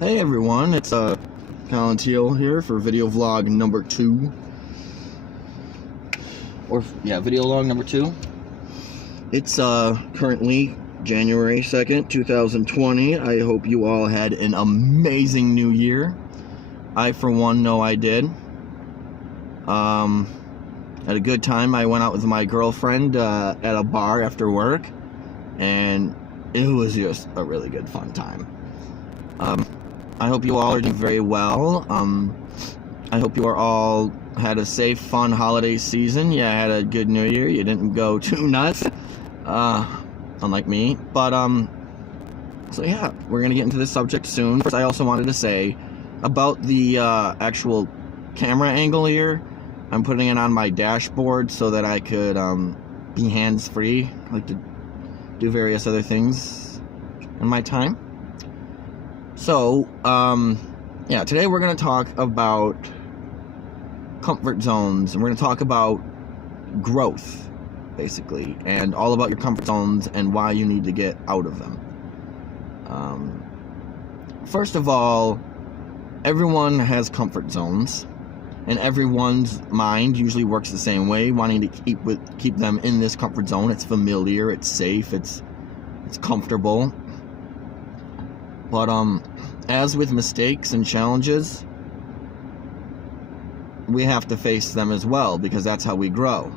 Hey everyone, it's Colin here for video vlog number 2. Video log number 2. It's currently January 2nd, 2020. I hope you all had an amazing new year. I, for one, know I did. Had a good time. I went out with my girlfriend at a bar after work, and it was just a really good fun time. I hope you all are doing very well. I hope you are all had a safe, fun holiday season. Yeah, had a good New Year. You didn't go too nuts, unlike me. But so yeah, we're gonna get into this subject soon. First, I also wanted to say about the actual camera angle here. I'm putting it on my dashboard so that I could be hands-free. I like to do various other things in my time. So, yeah, today we're going to talk about comfort zones, and we're going to talk about growth, basically, and all about your comfort zones and why you need to get out of them. First of all, everyone has comfort zones, and everyone's mind usually works the same way, wanting to keep them in this comfort zone. It's familiar, it's safe, it's comfortable. But as with mistakes and challenges, we have to face them as well, because that's how we grow.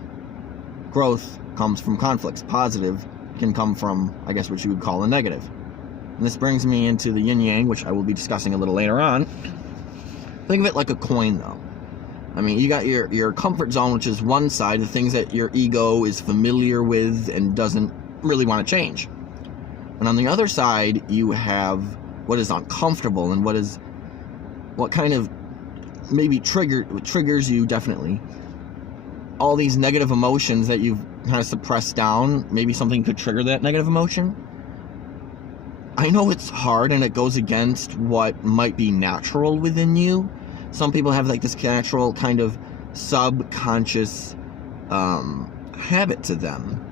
Growth comes from conflicts. Positive can come from, I guess, what you would call a negative. And this brings me into the yin-yang, which I will be discussing a little later on. Think of it like a coin, though. I mean, you got your comfort zone, which is one side, the things that your ego is familiar with and doesn't really want to change. And on the other side, you have what is uncomfortable and what kind of maybe triggers you, definitely. All these negative emotions that you've kind of suppressed down, maybe something could trigger that negative emotion. I know it's hard and it goes against what might be natural within you. Some people have like this natural kind of subconscious habit to them.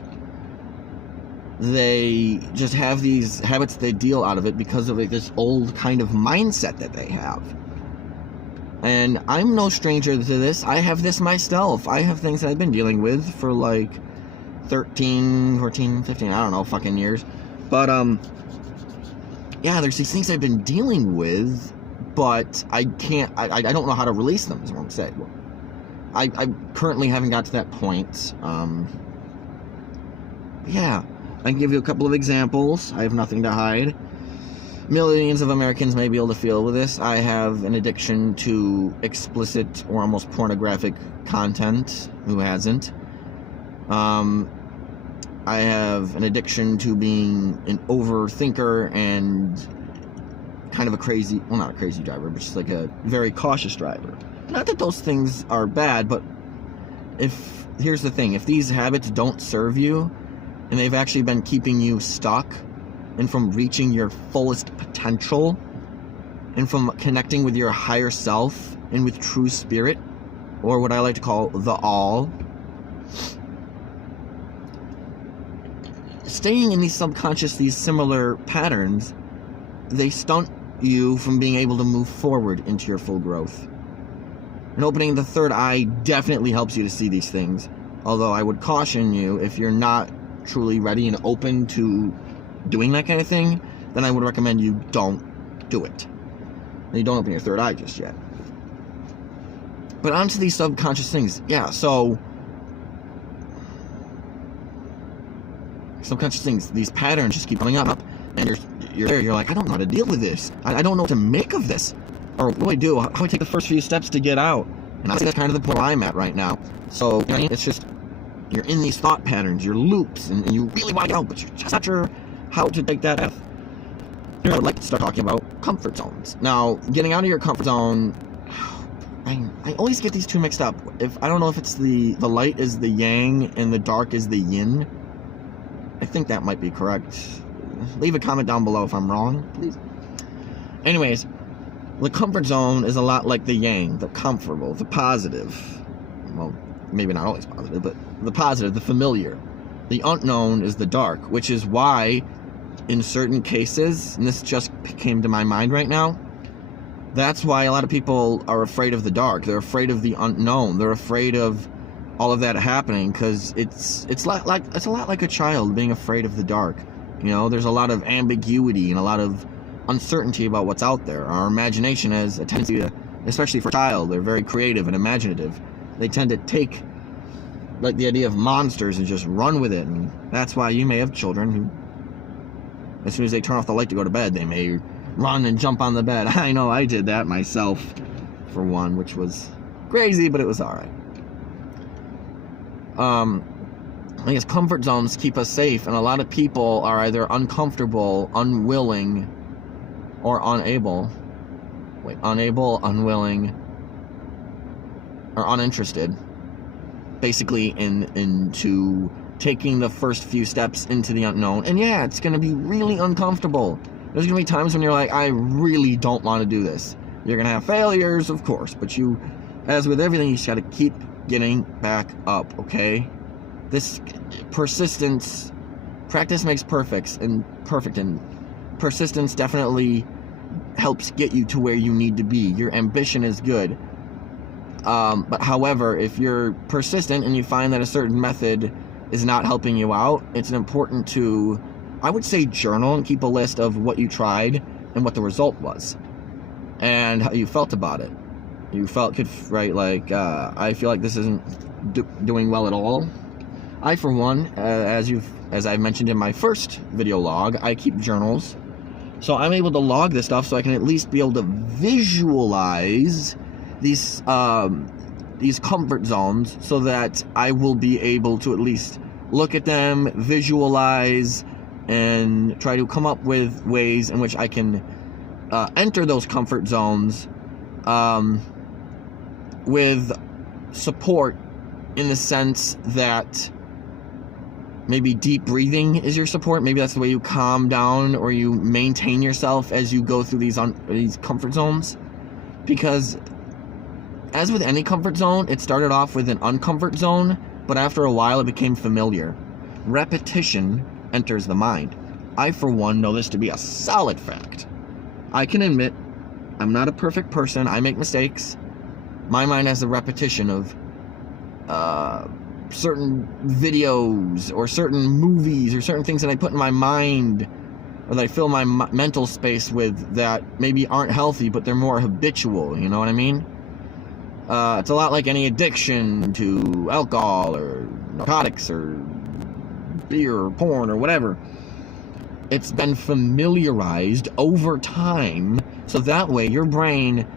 They just have these habits they deal out of it because of like this old kind of mindset that they have. And I'm no stranger to this. I have this myself. I have things that I've been dealing with for like 13, 14, 15, I don't know, fucking years. But yeah, there's these things I've been dealing with, but I don't know how to release them, is what I'm saying. I currently haven't got to that point. Yeah. I can give you a couple of examples. I have nothing to hide. Millions of Americans may be able to feel with this. I have an addiction to explicit or almost pornographic content. Who hasn't? I have an addiction to being an overthinker and kind of a crazy, well, not a crazy driver, but just like a very cautious driver. Not that those things are bad, but here's the thing, if these habits don't serve you, and they've actually been keeping you stuck and from reaching your fullest potential and from connecting with your higher self and with true spirit, or what I like to call the all, staying in these similar patterns, they stunt you from being able to move forward into your full growth. And opening the third eye definitely helps you to see these things, although I would caution you, if you're not truly ready and open to doing that kind of thing, then I would recommend you don't do it. And you don't open your third eye just yet. But onto these subconscious things. Yeah, so subconscious things, these patterns just keep coming up, and you're like, I don't know how to deal with this. I don't know what to make of this. Or what do I do? How do I take the first few steps to get out? And I think that's kind of the point I'm at right now. So, you know, it's just, you're in these thought patterns, your loops, and you really want to get out, but you're just not sure how to take that path. Here, I would like to start talking about comfort zones. Now, getting out of your comfort zone, I always get these two mixed up. I don't know if it's the light is the yang and the dark is the yin. I think that might be correct. Leave a comment down below if I'm wrong, please. Anyways, the comfort zone is a lot like the yang, the comfortable, the positive. Well, maybe not always positive, but the positive, the familiar. The unknown is the dark, which is why in certain cases, and this just came to my mind right now, That's why a lot of people are afraid of the dark. They're afraid of the unknown. They're afraid of all of that happening, because it's a lot like a child being afraid of the dark. You know, there's a lot of ambiguity and a lot of uncertainty about what's out there. Our imagination has a tendency to, especially for a child, they're very creative and imaginative. They tend to take like the idea of monsters and just run with it. And that's why you may have children who, as soon as they turn off the light to go to bed, they may run and jump on the bed. I know I did that myself, for one, which was crazy, but it was alright. I guess comfort zones keep us safe, and a lot of people are either uncomfortable, unwilling, or unable. Unable, unwilling, or uninterested, basically into taking the first few steps into the unknown. And yeah, it's going to be really uncomfortable. There's going to be times when you're like, I really don't want to do this. You're going to have failures, of course, but you, as with everything, you just got to keep getting back up, okay? This persistence, practice makes perfect, and persistence definitely helps get you to where you need to be. Your ambition is good. But however, if you're persistent and you find that a certain method is not helping you out, it's important to, I would say, journal and keep a list of what you tried and what the result was and how you felt about it. You could write like, I feel like this isn't doing well at all. I, for one, as I mentioned in my first video log, I keep journals. So I'm able to log this stuff so I can at least be able to visualize these comfort zones, so that I will be able to at least look at them, visualize, and try to come up with ways in which I can enter those comfort zones with support, in the sense that maybe deep breathing is your support. Maybe that's the way you calm down or you maintain yourself as you go through these comfort zones. Because as with any comfort zone, it started off with an uncomfort zone, but after a while it became familiar. Repetition enters the mind. I, for one, know this to be a solid fact. I can admit, I'm not a perfect person. I make mistakes. My mind has a repetition of certain videos or certain movies or certain things that I put in my mind, or that I fill my mental space with, that maybe aren't healthy, but they're more habitual, you know what I mean? It's a lot like any addiction to alcohol or narcotics or beer or porn or whatever. It's been familiarized over time, so that way your brain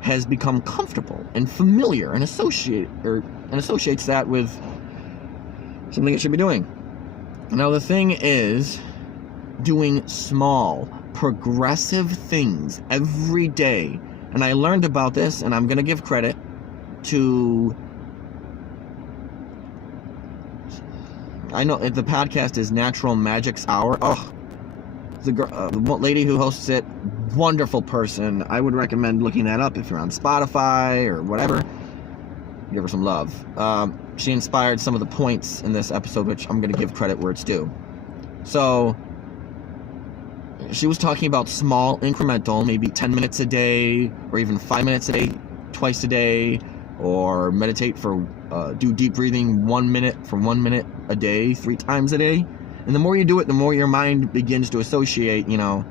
has become comfortable and familiar and associates that with something it should be doing. Now the thing is, doing small, progressive things every day. And I learned about this, and I'm going to give credit to, I know the podcast is Natural Magic's Hour. Oh, the lady who hosts it, wonderful person. I would recommend looking that up if you're on Spotify or whatever. Give her some love. She inspired some of the points in this episode, which I'm going to give credit where it's due. So she was talking about small, incremental, maybe 10 minutes a day, or even 5 minutes a day, twice a day, or meditate for, do deep breathing 1 minute for 1 minute a day, 3 times a day. And the more you do it, the more your mind begins to associate, you know,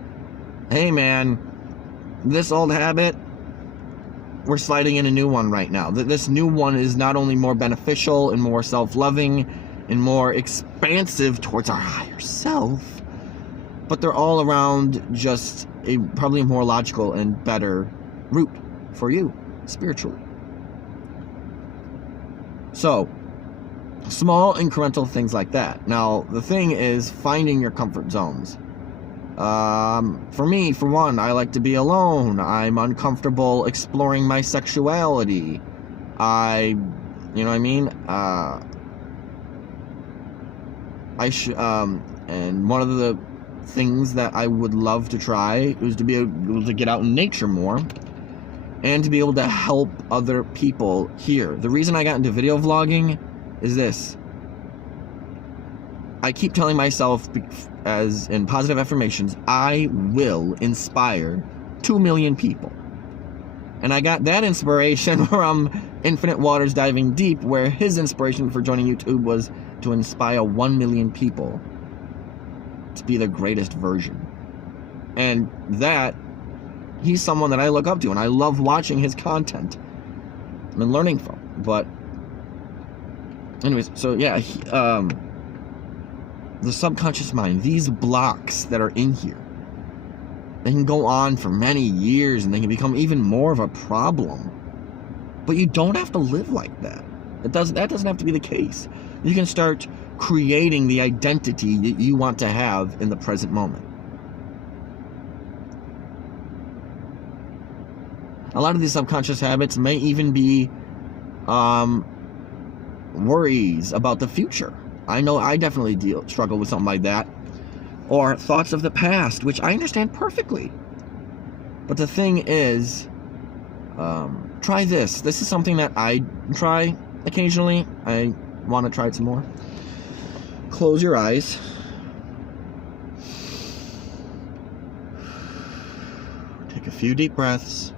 hey man, this old habit, we're sliding in a new one right now. This new one is not only more beneficial and more self-loving and more expansive towards our higher self, but they're all around just probably a more logical and better route for you spiritually. So, small incremental things like that. Now, the thing is finding your comfort zones. For me, for one, I like to be alone. I'm uncomfortable exploring my sexuality. You know what I mean? And one of the things that I would love to try is to be able to get out in nature more and to be able to help other people here. The reason I got into video vlogging is this. I keep telling myself, as in positive affirmations, I will inspire 2 million people. And I got that inspiration from Infinite Waters Diving Deep, where his inspiration for joining YouTube was to inspire 1 million people to be their greatest version. And that, he's someone that I look up to, and I love watching his content and learning from. But anyways, so yeah, the subconscious mind, these blocks that are in here, they can go on for many years and they can become even more of a problem. But you don't have to live like that. That doesn't have to be the case. You can start creating the identity that you want to have in the present moment. A lot of these subconscious habits may even be worries about the future. I know I definitely struggle with something like that. Or thoughts of the past, which I understand perfectly. But the thing is, try this. This is something that I try occasionally. I want to try it some more. Close your eyes. Take a few deep breaths.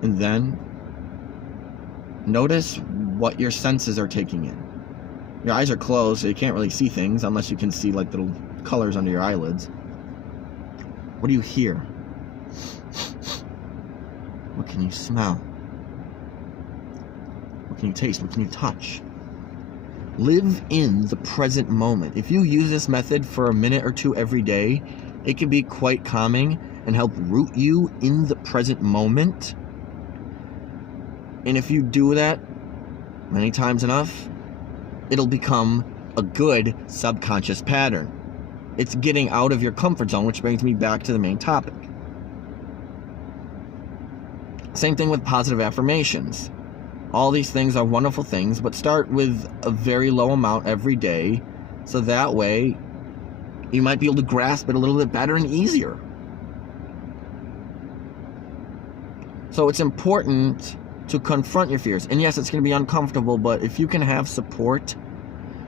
And then notice what your senses are taking in. Your eyes are closed, so you can't really see things unless you can see like little colors under your eyelids. What do you hear? What can you smell? What can you taste? What can you touch? Live in the present moment. If you use this method for a minute or two every day, it can be quite calming and help root you in the present moment. And if you do that many times enough, it'll become a good subconscious pattern. It's getting out of your comfort zone, which brings me back to the main topic. Same thing with positive affirmations. All these things are wonderful things, but start with a very low amount every day, so that way you might be able to grasp it a little bit better and easier. So it's important to confront your fears. And yes, it's going to be uncomfortable, but if you can have support,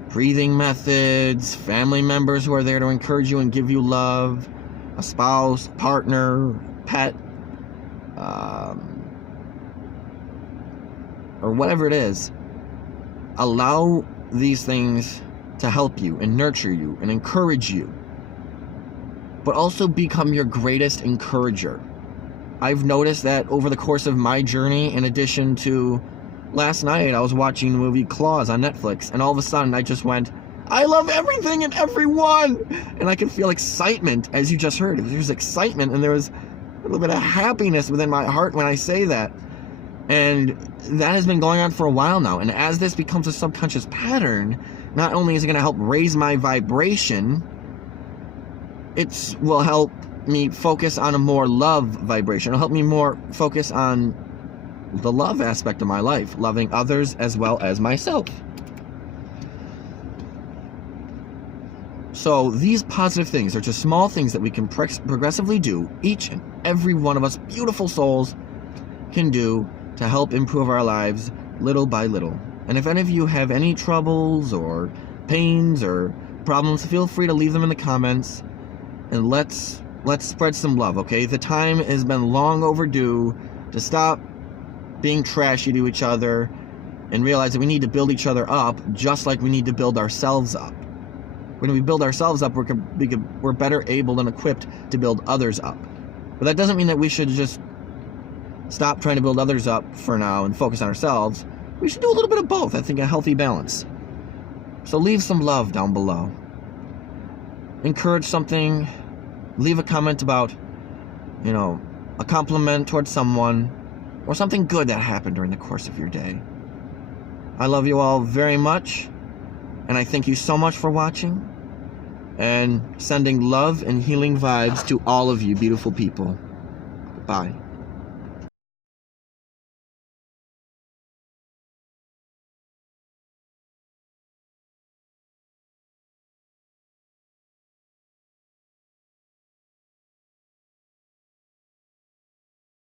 breathing methods, family members who are there to encourage you and give you love, a spouse, partner, pet, or whatever it is, allow these things to help you and nurture you and encourage you, but also become your greatest encourager. I've noticed that over the course of my journey, in addition to last night, I was watching the movie Claws on Netflix, and all of a sudden I just went, I love everything and everyone! And I could feel excitement, as you just heard. There was excitement, and there was a little bit of happiness within my heart when I say that. And that has been going on for a while now. And as this becomes a subconscious pattern, not only is it going to help raise my vibration, it will help me focus on a more love vibration. It'll help me more focus on the love aspect of my life, loving others as well as myself. So these positive things are just small things that we can progressively do, each and every one of us beautiful souls can do to help improve our lives little by little. And if any of you have any troubles or pains or problems, feel free to leave them in the comments, and let's spread some love, okay? The time has been long overdue to stop being trashy to each other and realize that we need to build each other up just like we need to build ourselves up. When we build ourselves up, we're better able and equipped to build others up. But that doesn't mean that we should just stop trying to build others up for now and focus on ourselves. We should do a little bit of both. I think a healthy balance. So leave some love down below. Encourage something. Leave a comment about, a compliment towards someone or something good that happened during the course of your day. I love you all very much, and I thank you so much for watching and sending love and healing vibes to all of you beautiful people. Bye.